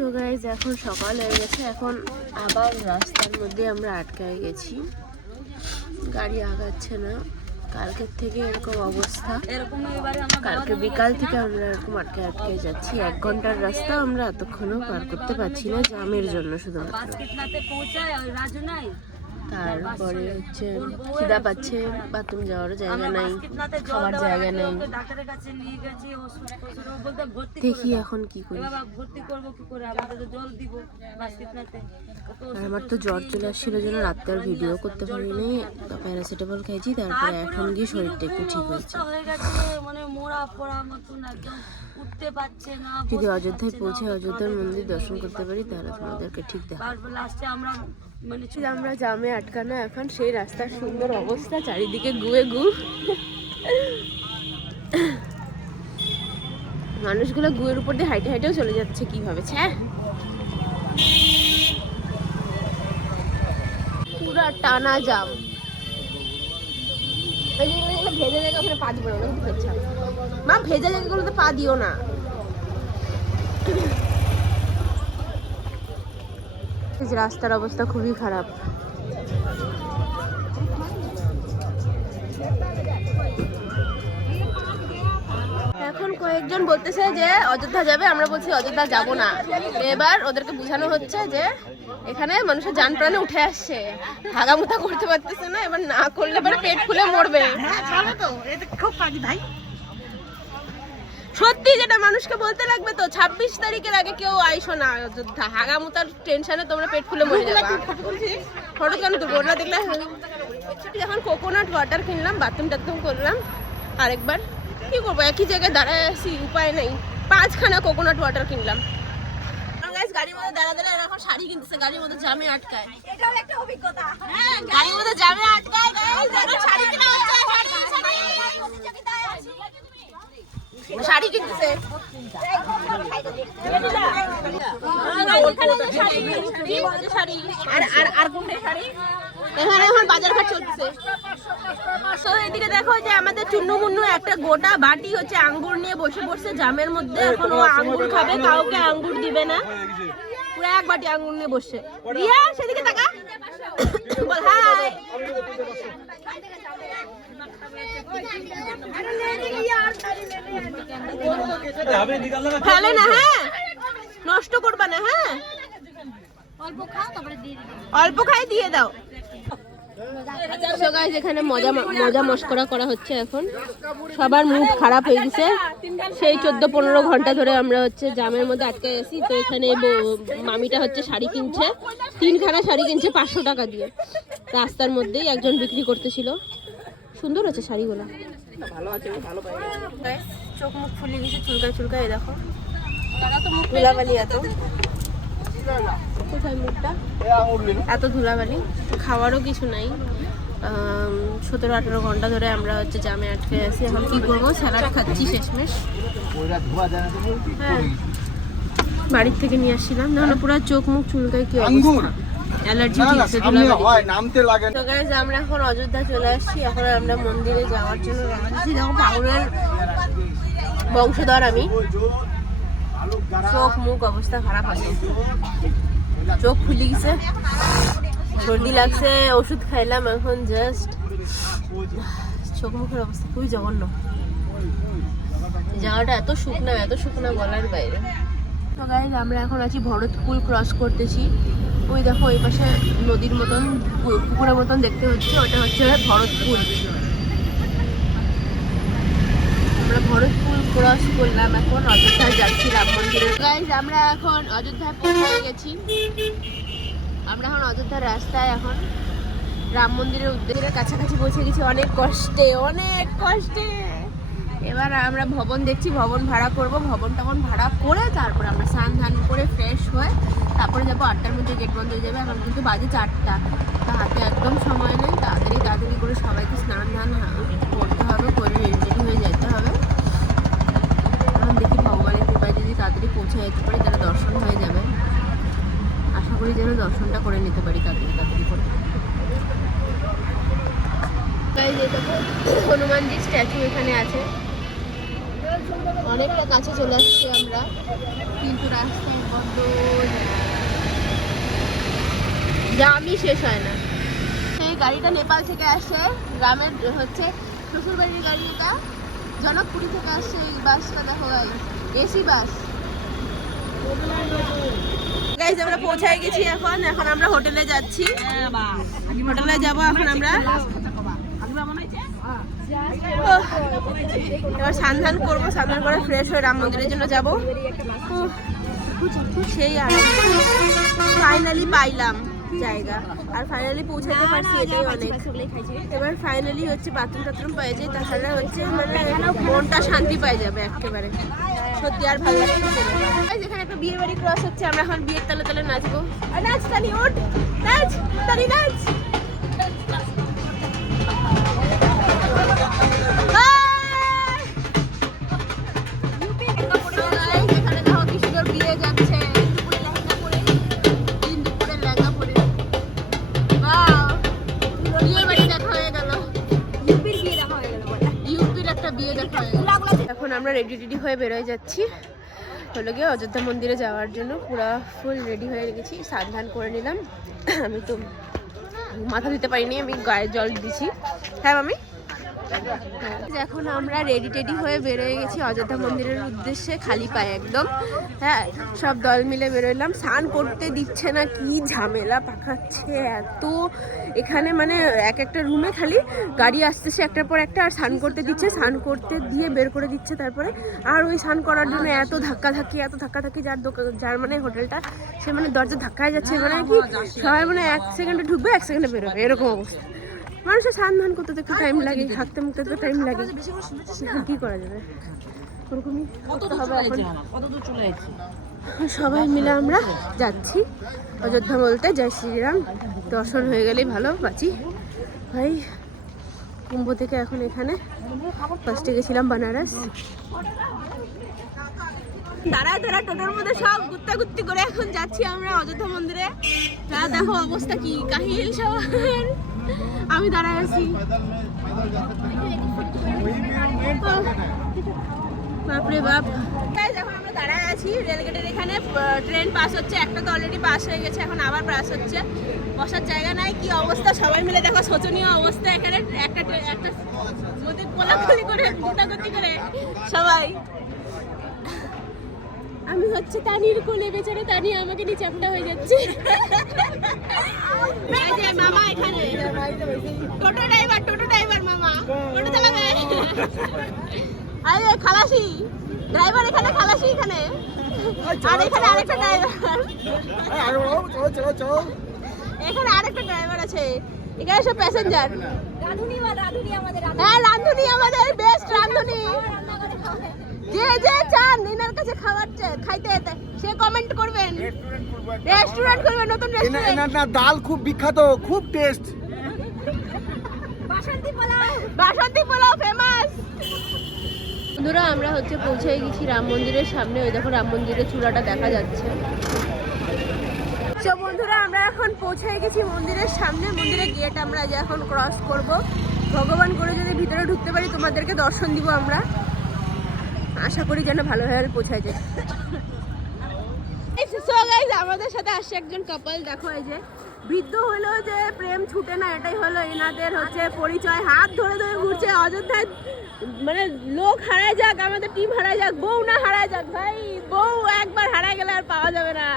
So guys এখন সকাল হয়ে গেছে, এখন আবার রাস্তার মধ্যে আমরা আটকায় গেছি, গাড়ি আগাচ্ছে না। কালকের থেকে এরকম অবস্থা, কালকে বিকাল থেকে আমরা এরকম আটকে আটকে যাচ্ছি। 1 ঘন্টার রাস্তা আমরা এতক্ষণও পার করতে পারছি না জ্যামের জন্য শুধুমাত্র। তারপরে হচ্ছে খিদা পাচ্ছে, বাথরুম যাওয়ারও জায়গা নাই, খাওয়ার জায়গা নেই। দেখি এখন কি করি। আর আমার তো জ্বর চলে আসছিল জন্য রাত্রে আর ভিডিও করতে পারিনি, তো প্যারাসিটামল খাইছি, তারপরে এখন গিয়ে শরীরটা একটু ঠিক হয়েছে। যদি অযোধ্যায় পৌঁছে অযোধ্যার মন্দির দর্শন করতে পারি তাহলে তোমাদেরকে ঠিক দেখাবো। আমরা জামে আটকানো, এখন সেই রাস্তার সুন্দর অবস্থা, চারিদিকে গুয়ে গু, মানুষগুলো গুয়ের উপর দিয়ে হাইটে হাইটেও চলে যাচ্ছে কিভাবে, পুরা টানা জাম। ভেজে জায়গা ওখানে পা দিব না, মা ভেজে জায়গাগুলোতে পা দিও না। রাস্তার অবস্থা খুবই খারাপ। এখন কয়েকজন বলতেছে যে অযোধ্যা যাবে, আমরা বলছি অযোধ্যা যাব না। এবার ওদেরকে বোঝানো হচ্ছে যে এখানে মানুষের জান প্রাণে উঠে আসছে, হাগামুতা করতে পারতেছে না, এবার না করলে পরে পেট ফুলে মরবে। সত্যি যেটা মানুষকে বলতে লাগবে তো, 26 তারিখের আগে কেউ আইসো না অযোধ্যা, হাগামুতার টেনশনে তোমরা পেট ফুলে মরে যাবে। ফটো কেন তুলবো না দেখলে। এখন কোকোনাট ওয়াটার কিনলাম, বাথরুম টাথরুম করলাম, আরেকবার কি করবো, একই জায়গায় দাঁড়ায় আছি, উপায় নেই। 5খানা কোকোনাট ওয়াটার কিনলাম। গাড়ির মধ্যে দাঁড়া এখন শাড়ি কিনতেছে, গাড়ির মধ্যে জামে আটকায়। এটাও একটা অভিজ্ঞতা। হ্যাঁ, গাড়ির মধ্যে জামে আটকায়, শাড়ি কিনা হচ্ছে, শাড়ি কিনতেছে। এখানে এখন বাজার ঘাট চলছে। তো এদিকে দেখো যে আমাদের চুন্নু মুন্নু একটা গোটা বাটি হচ্ছে আঙ্গুর নিয়ে বসে বসে জামের মধ্যে, এখন ও আঙ্গুর খাবে, কাউকে আঙ্গুর দিবে না, পুরো এক বাটি আঙ্গুর নিয়ে বসে। রিয়া সেদিকে তাকা, বল হাই। ফেলে না, হ্যাঁ, নষ্ট করবা না, হ্যাঁ, অল্প খাই দিয়ে দাও। এখানে মজা মস্করা করা হচ্ছে, এখন সবার মুড খারাপ হয়ে গেছে। সেই 14-15 ঘন্টা ধরে আমরা হচ্ছে জামের মধ্যে আটকে গেছি। তো এখানে মামিটা হচ্ছে শাড়ি কিনছে, 3খানা শাড়ি কিনছে 500 টাকা দিয়ে। রাস্তার মধ্যেই একজন বিক্রি করতেছিল, সুন্দর আছে শাড়িগুলো, চোখ মুখ ফুলে গেছে, চুলকায় চুলকায়। দেখো ধুলাবালি, এত কোথায় মুখটা, এত ধুলাবালি, খাওয়ারও কিছু নাই। 17-18 ঘন্টা ধরে আমরা হচ্ছে জামে আটকে আছি। এখন কি করবো, স্যালাড খাচ্ছি শেষমেশ। হ্যাঁ, বাড়ির থেকে নিয়ে আসছিলাম, না পুরো চোখ মুখ চুলকায়, কি অবস্থা, অ্যালার্জি হচ্ছে ধুলাবালি। তো গাইস আমরা এখন অযোধ্যা চলে আসছি, এখন আমরা মন্দিরে যাওয়ার জন্য রওনা দিচ্ছি। দেখো পাগলের বংশধর আমি, চোখ মুখ অবস্থা খারাপ আছে, চোখ ফুলে গেছে, সর্দি লাগছে, ওষুধ খাইলাম, এখন জাস্ট চোখ মুখের অবস্থা খুবই জঘন্য। জায়গাটা এত শুকনা বলার বাইরে। তো গাইস আমরা এখন আছি ভরতপুল ক্রস করতেছি। ওই দেখো ওই পাশে নদীর মতন, পুকুরের মতন দেখতে হচ্ছে, ওটা হচ্ছে ভরতপুল। আমরা ভরতপুল ক্রস করলাম, এখন অযোধ্যায় যাচ্ছি রাম মন্দিরের। গাইস আমরা এখন অযোধ্যায় পৌঁছে গেছি, আমরা এখন অযোধ্যার রাস্তায়, এখন রাম মন্দিরের উদ্দেশ্যের কাছাকাছি পৌঁছে গেছি, অনেক কষ্টে। এবার আমরা ভবন দেখছি, ভবন ভাড়া করব, ভবন তখন ভাড়া করে তারপর আমরা স্নান ধান করে ফ্রেশ হয়ে তারপরে যাবো। 8টার মধ্যে গেট বন্ধ হয়ে যাবে, এখন কিন্তু বাজে 4টা, তা হাতে একদম সময় নেই, তাড়াতাড়ি করে সবাইকে স্নান ধান করতে হবে, করে রেডি হয়ে যেতে হবে। এখন দেখি ভগবানের কৃপায় যদি তাড়াতাড়ি পৌঁছে যেতে পারি তাহলে দর্শন হয়ে যাবে। আশা করি যেন দর্শনটা করে নিতে পারি তাড়াতাড়ি করে। হনুমানজির স্ট্যাচু এখানে আছে, অনেকটা কাছে চলে আসছি আমরা, কিন্তু রাস্তায় বড্ড জামই শেষ হয় না। সেই গাড়িটা নেপাল থেকে আসে, গ্রামের হচ্ছে শ্বশুরবাড়ির গাড়ি। এটা জনকপুরি থেকে আসছে। এই বাসটা দেখো গাইস, এসি বাস। গাইস আমরা পৌঁছায় গেছি। এখন আমরা হোটেলে যাচ্ছি। হোটেলে যাব এখন আমরা। এবার স্নান করবো, স্নান করে ফ্রেশ হয়ে রাম মন্দিরের জন্য যাবো। সেই আর ফাইনালি পাইলাম জায়গা, আর ফাইনালি পৌঁছাতে পারছি, এটাই অনেক। এবার ফাইনালি হচ্ছে বাথরুম টাথরুম পাই যায়, তাছাড়া হচ্ছে মানে মনটা শান্তি পাই যাবে একেবারে। সত্যি আর ভালো লাগছে। যেখানে একটা বিয়ে বাড়ি ক্রস হচ্ছে, আমরা এখন বিয়ের তালে তালে নাচবো। নাচ তানি, ওঠ নাচ তানি, নাচ। এখন আমরা রেডি হয়ে বেরোয় যাচ্ছি হলো গিয়ে অযোধ্যা মন্দিরে যাওয়ার জন্য। পুরো ফুল রেডি হয়ে গেছি, স্নান করে নিলাম। আমি তো মাথা দিতে পারিনি, আমি গায়ে জল দিছি। হ্যাঁ মামি। এখন আমরা রেডি হয়ে বেরোয় গেছি অযোধ্যা মন্দিরের উদ্দেশ্যে, খালি পায়ে একদম। হ্যাঁ, সব দল মিলে বেরোলাম। স্নান করতে দিচ্ছে না, কি ঝামেলা পাকাচ্ছে এত এখানে। মানে এক একটা রুমে খালি গাড়ি আসতেছে একটার পর একটা, আর স্নান করতে দিচ্ছে, স্নান করতে দিয়ে বের করে দিচ্ছে। তারপরে আর ওই স্নান করার জন্য এত ধাক্কাধাক্কি যার মানে হোটেলটা, সে মানে দরজা ধাক্কায় যাচ্ছে। মানে কি সবাই মানে 1 সেকেন্ডে ঢুকবে 1 সেকেন্ডে বেরোবে, এরকম অবস্থা। মানুষের স্নান করতে তো একটু টাইম লাগে, হাঁটতে মুখতে তো টাইম লাগে, কি করা যাবে, ওরকমই করতে হবে এখন। সবাই মিলে আমরা যাচ্ছি অযোধ্যা বলতে। জয় শ্রীরাম, দর্শন হয়ে গেলেই ভালো বাঁচি ভাই। কুম্ভ থেকে এখন এখানে, ফার্স্টে গেছিলাম বানারস। তারা টোটোর মধ্যে সব গুত্তাগুত্তি করে এখন যাচ্ছি আমরা অযোধ্যা মন্দিরে। যা দেখো অবস্থা কি কাহিল সবার, আমি দাঁড়ায় আছি। বাপরে বাপ। এখন আমরা দাঁড়ায় আছি রেলগেটের এখানে, ট্রেন পাস হচ্ছে। একটা তো অলরেডি পাস হয়ে গেছে, এখন আবার পাস হচ্ছে। বসার জায়গা নাই, কি অবস্থা সবাই মিলে দেখো, শোচনীয় অবস্থা এখানে। একটা মধ্যে কোলাকুলি করে গুতাগুতি করে সবাই। আমি হচ্ছে তানির কোলে, বেচারে তানি আমাকে নিয়ে চাপটা হয়ে যাচ্ছে। মামা এখানে টোটো ড্রাইভার মামা টোটো চালাবে। আরে খালাসি ড্রাইভার এখানে, খালাসি এখানে, আর এখানে আরেকটা ড্রাইভার। এখানে আরেকটা ড্রাইভার আছে, এখানে সব প্যাসেঞ্জার। হ্যাঁ রাঁধুনি আমাদের বেস্ট রাঁধুনি। যে চান এনার কাছে খাবার খাইতে সে কমেন্ট করবেন, রেস্টুরেন্ট করবেন, নতুন রেস্টুরেন্ট। এনার ডাল খুব বিখ্যাত, খুব টেস্ট। বাসন্তী পোলাও ফেমাস। বন্ধুরা আমরা হচ্ছে পৌঁছে গেছি রাম মন্দিরের সামনে। ওই দেখো রাম মন্দিরের চূড়াটা দেখা যাচ্ছে। তো বন্ধুরা আমরা এখন পৌঁছে গেছি মন্দিরের সামনে। মন্দিরের গেট আমরা যে এখন ক্রস করব। ভগবান করে যদি ভিতরে ঢুকতে পারি তোমাদেরকে দর্শন দিব আমরা। আশা করি যেন ভালোভাবে পৌঁছায় যায়। আমাদের সাথে আসছে একজন কাপল, দেখো এই যে বৃদ্ধ হলো যে প্রেম ছুটে না, এটাই হলো এনাদের হচ্ছে পরিচয়। হাত ধরে ধরে ঘুরছে অযোধ্যায়। মানে লোক হারায় যাক, আমাদের টিম হারায় যাক, বউ না হারায় যাক ভাই। বউ একবার হারায় গেলে আর পাওয়া যাবে না।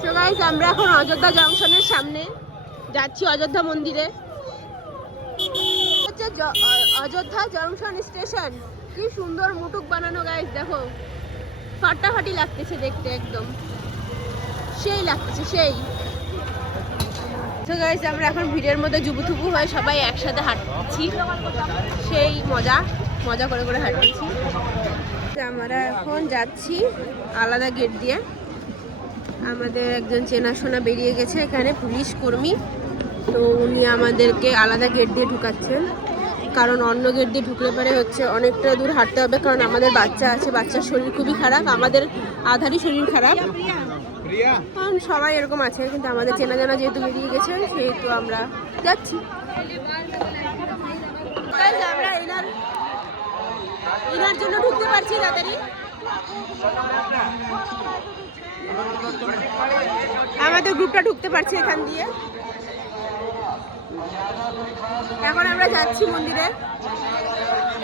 সো গাইস আমরা এখন অযোধ্যা জংশনের সামনে যাচ্ছি, অযোধ্যা মন্দিরে। হচ্ছে অযোধ্যা জংশন স্টেশন। কি সুন্দর মুটুক বানানো গাইস, দেখো ফাটাফাটি লাগতেছে দেখতে, একদম সেই লাগতেছে সেই। তো গাইস আমরা এখন ভিড়ের মধ্যে জুবুথুবু হয়ে সবাই একসাথে হাঁটছি, সেই মজা করে হাঁটছি। আমরা এখন যাচ্ছি আলাদা গেট দিয়ে। আমাদের একজন চেনাশোনা বেরিয়ে গেছে এখানে, পুলিশ কর্মী। তো উনি আমাদেরকে আলাদা গেট দিয়ে ঢুকাচ্ছেন, কারণ অন্য গেট দিয়ে ঢুকলে পরে হচ্ছে অনেকটা দূর হাঁটতে হবে। কারণ আমাদের বাচ্চা আছে, বাচ্চার শরীর খুবই খারাপ, আমাদের আধারই শরীর খারাপ। কারণ সবাই এরকম আছে, কিন্তু আমাদের চেনা জানা যেহেতু বেরিয়ে গেছে সেহেতু আমরা যাচ্ছি। আমরা এনার জন্য ঢুকতে পারছি তাড়াতাড়ি। আমাদের গ্রুপটা ঢুকতে পারছে এখান দিয়ে। এখন আমরা যাচ্ছি মন্দিরে।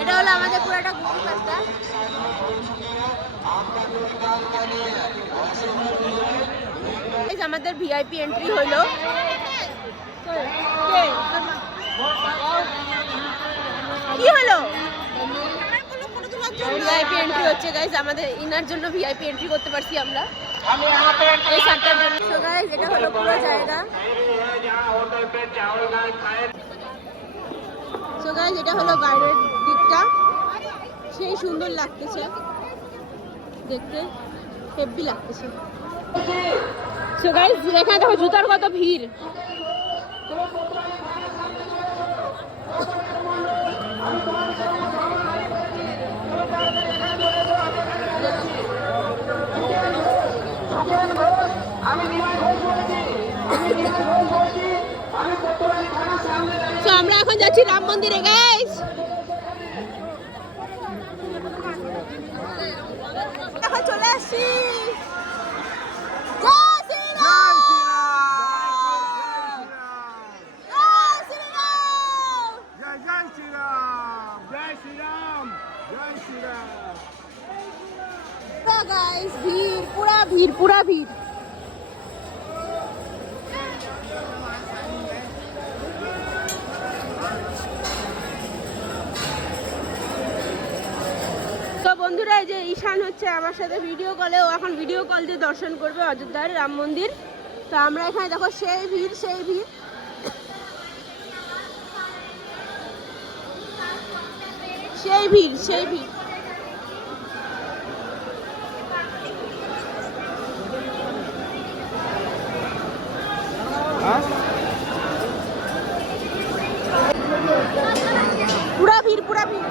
এটা হলো আমাদের পুরোটা গ্রুপ রাস্তা। আমাদের ভিআইপি এন্ট্রি হইলো। কি হলো? ভিআইপি এন্ট্রি হচ্ছে গাইস, আমাদের ইনার জন্য ভিআইপি এন্ট্রি করতে পারছি আমরা এই সাতটার জন্য। সো গাইস এটা হলো পুরো জায়গা। সো গাইস এটা হলো বাইরের দিকটা, সেই সুন্দর লাগতেছে দেখতে, হেভি লাগতেছে। সো গাইস এখানে দেখো জুতার কত ভিড়। তো আমরা এখন যাচ্ছি রাম মন্দিরে গাইস। এখন চলে আসছি। गाइस भीड़ पूरा भीड़ पूरा भीड़। তো বন্ধুরা এই যে ঈশান হচ্ছে আমার সাথে ভিডিও কলে, ও এখন ভিডিও কল দিয়ে দর্শন করবে অযোধ্যার রাম মন্দির। তো আমরা এখানে দেখো সেই ভিড় সেই ভিড়। সেই ভিড় সেই ভিড়। পুরা ভিড় পুরা ভিড়।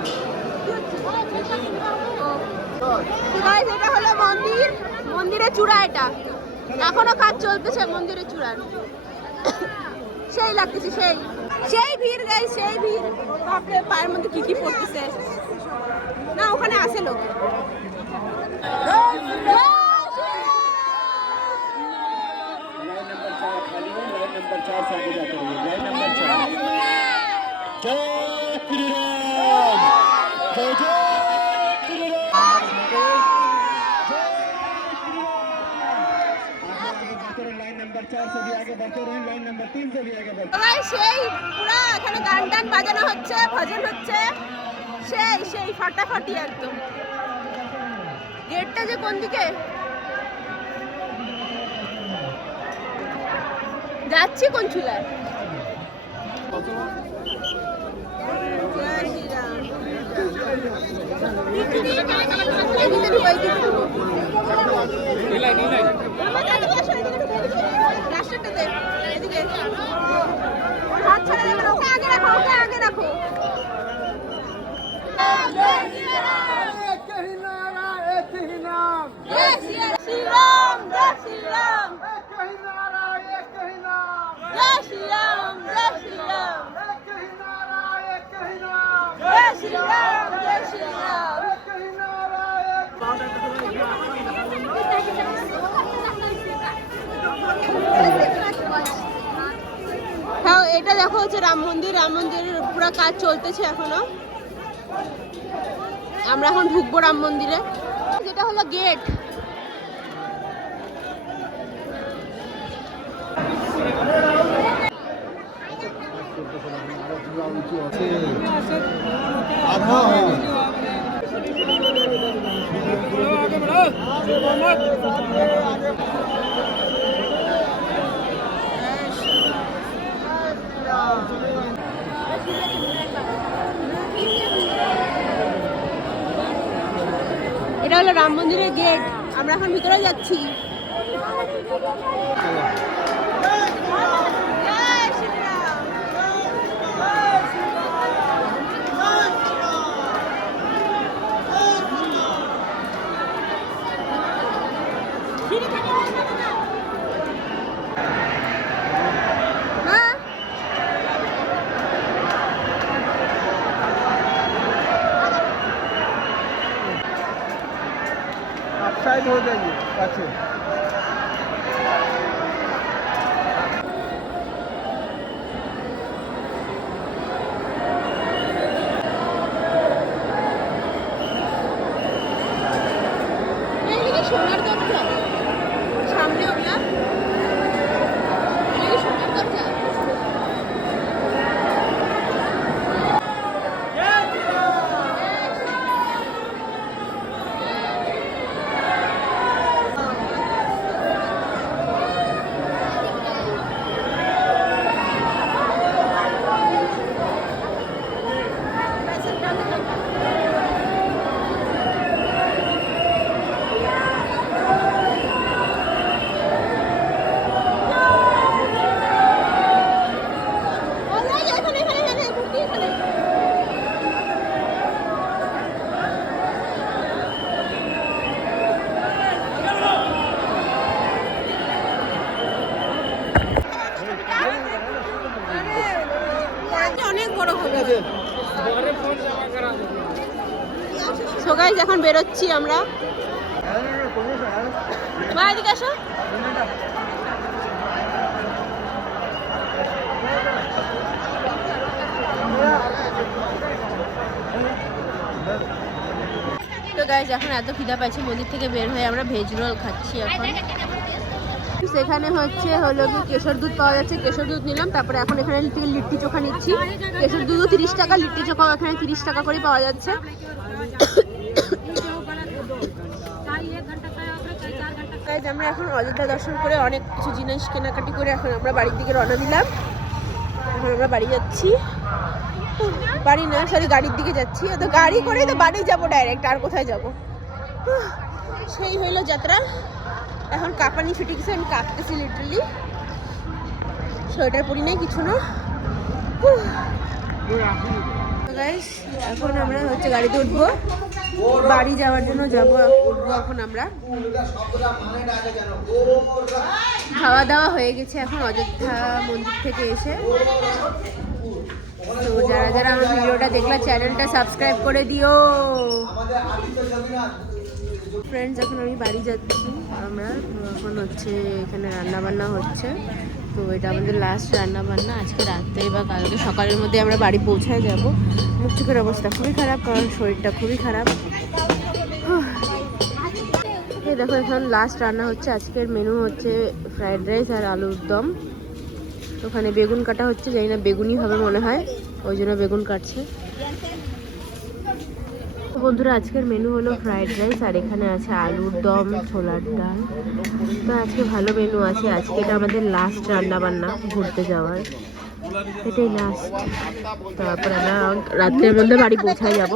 এটা হলো মন্দির, মন্দিরের চূড়া। এটা এখনো কাজ চলতেছে মন্দিরের চূড়ার। সেই লাগতেছে সেই সেই ভিড় গাইস সেই ভিড়। বাপরে পায়ের মধ্যে কি কি পড়তেছে না, ওখানে আসে লোক। সেই পুরা এখানে গান টান বাজানো হচ্ছে, ভজন হচ্ছে, সেই সেই ফাটাফাটি একদম। গেটটা যে কোন দিকে যাচ্ছি, কোন চুলায়। হাত ছাড়া যাবে না, ওকে আগে রাখো, ওকে আগে রাখো। जय श्री राम जय श्री राम जय श्री राम जय श्री राम जय श्री राम जय श्री राम। হ্যাঁ এটা দেখো হচ্ছে রাম মন্দির। রাম মন্দিরের পুরো কাজ চলতেছে এখনো। আমরা এখন ঢুকবো রাম মন্দিরে, যেটা হলো গেট। এটা হলো রাম মন্দিরের গেট। আমরা এখন ভিতরে যাচ্ছি। साइड हो जाइए, সোনার দরজা সামনে ওগুলা সোনার দরজা। অনেক বড় হবে। সো গাইস এখন বেরোচ্ছি আমরা। মা এদিকে আসো। তো গাইস এখন এত খিদা পাইছি, মন্দির থেকে বের হয়ে আমরা ভেজ রোল খাচ্ছি এখন। সেখানে হলো কি কেশর দুধ পাওয়া যাচ্ছে, কেশর দুধ নিলাম। তারপরে এখন এখানে থেকে লিট্টি চোখা নিচ্ছি। কেশর দুধও 30 টাকা, লিট্টি চোখাও এখানে 30 টাকা করে পাওয়া যাচ্ছে। আমরা এখন অযোধ্যা দর্শন করে অনেক কিছু জিনিস কেনাকাটি করে এখন আমরা বাড়ির দিকে রওনা দিলাম। এখন আমরা বাড়ি যাচ্ছি, বাড়ি না সরি গাড়ির দিকে যাচ্ছি। তো গাড়ি করেই তো বাড়ি যাবো ডাইরেক্ট, আর কোথায় যাব। সেই হইলো যাত্রা। এখন কাঁপানি ছুটে গেছে, আমি কাঁপতেছি লিটারালি। সোয়েটার পরি নাই কিছু না। গাইস এখন আমরা গাড়িতে উঠবো, বাড়ি যাওয়ার জন্য উঠবো এখন আমরা। খাওয়া দাওয়া হয়ে গেছে এখন অযোধ্যা মন্দির থেকে এসে। তো যারা যারা আমার ভিডিওটা দেখলে চ্যানেলটা সাবস্ক্রাইব করে দিও ফ্রেন্ডস। এখন আমি বাড়ি যাচ্ছি আমরা। এখন এখানে রান্না বান্না হচ্ছে। তো এটা আমাদের লাস্ট রান্না বান্না আজকে রাতে বা কালকে সকালের মধ্যে আমরা বাড়ি পৌঁছায় যাব। মুখ চোখের অবস্থা খুবই খারাপ, কারণ শরীরটা খুবই খারাপ। এই দেখো এখন লাস্ট রান্না হচ্ছে। আজকের মেনু হচ্ছে ফ্রাইড রাইস আর আলুর দম। ওখানে বেগুন কাটা হচ্ছে, জানি না বেগুনই হবে মনে হয়, ওই জন্য বেগুন কাটছে। বন্ধুরা আজকের মেনু হলো ফ্রাইড রাইস আর এখানে আছে আলুর দম, ছোলার ডাল। তো আজকে ভালো মেনু আছে। আজকে এটা আমাদের লাস্ট রান্না বান্না ঘুরতে যাওয়ার, এটাই লাস্ট। তারপর আমরা রাত্রের মধ্যে বাড়ি পৌঁছায় যাব।